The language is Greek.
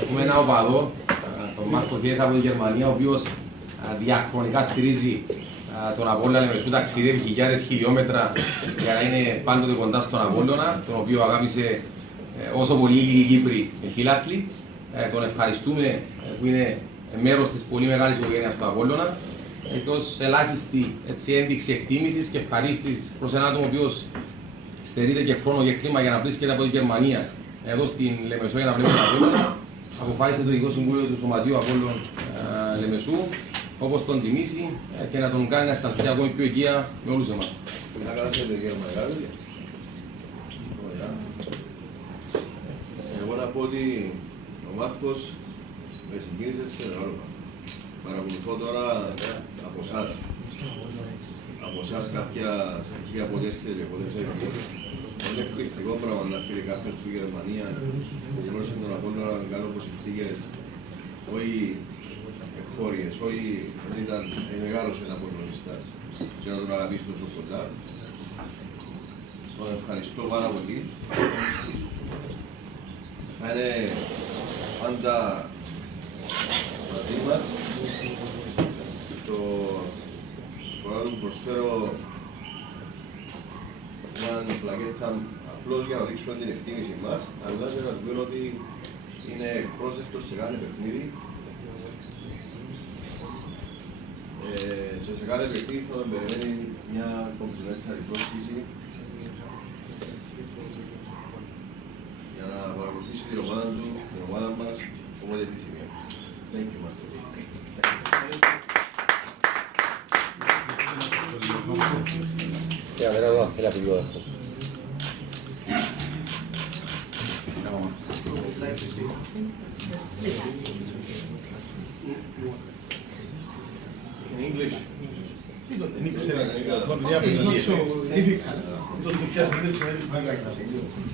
Έχουμε ένα οπαδό, τον Μάρκο Χιές από τη Γερμανία, ο οποίος διαχρονικά στηρίζει τον Απόλλωνα Λεμεσού, ταξιδεύει χιλιάδες χιλιόμετρα για να είναι πάντοτε κοντά στον Απόλλωνα, τον οποίο αγάπησε όσο πολύ οι Κύπροι φιλάθλοι. Τον ευχαριστούμε που είναι μέρος της πολύ μεγάλης οικογένειας του Απόλλωνα και ως ελάχιστη ένδειξη εκτίμησης και ευχαρίστησης προς έναν άτομο ο οποίος στερείται και χρόνο και χρήμα για να βρίσκεται από τη Γερμανία εδώ στην Λεμεσό για να βλέπει τον Απόλλωνα. Αποφάσισε το Διοικητικό Συμβούλιο του Σωματείου Απόλλων Λεμεσού όπως τον τιμήσει και να τον κάνει να αισθανθεί ακόμη πιο οικία με όλους εμάς. Εγώ να πω ότι ο Μάρκος με συγκίνησε σε μεγάλο. Παρακολουθώ τώρα από εσάς κάποια στοιχεία που έρχεται και πολλές έρχεται. Είναι ευχαριστικό πράγμα να έρχεται κάποιος στη Γερμανία που γνώρισε τον Απόλλωνα να κάνω προσεκτικές, όχι εγχώριες, όχι δεν ήταν μεγάλος ένα Απολλωνιστάς και να τον αγαπήσει τόσο πολλά. Τον ευχαριστώ πάρα πολύ. Θα είναι πάντα μαζί μας. Μπορώ να του προσφέρω μια πλακέτα απλώς για να δείξουμε την εκτίμηση μας, αλλά και να του πω ότι είναι πρόσδεκτος σε κάθε παιχνίδι και σε κάθε παιχνίδι θα τον περιμένει μια κομπλιμένταρη πρόσκληση για να παρακολουθήσει την ομάδα μας όποτε επιθυμεί. Thank you, Master. Ya, verá, la película después. In English? It's not so difficult.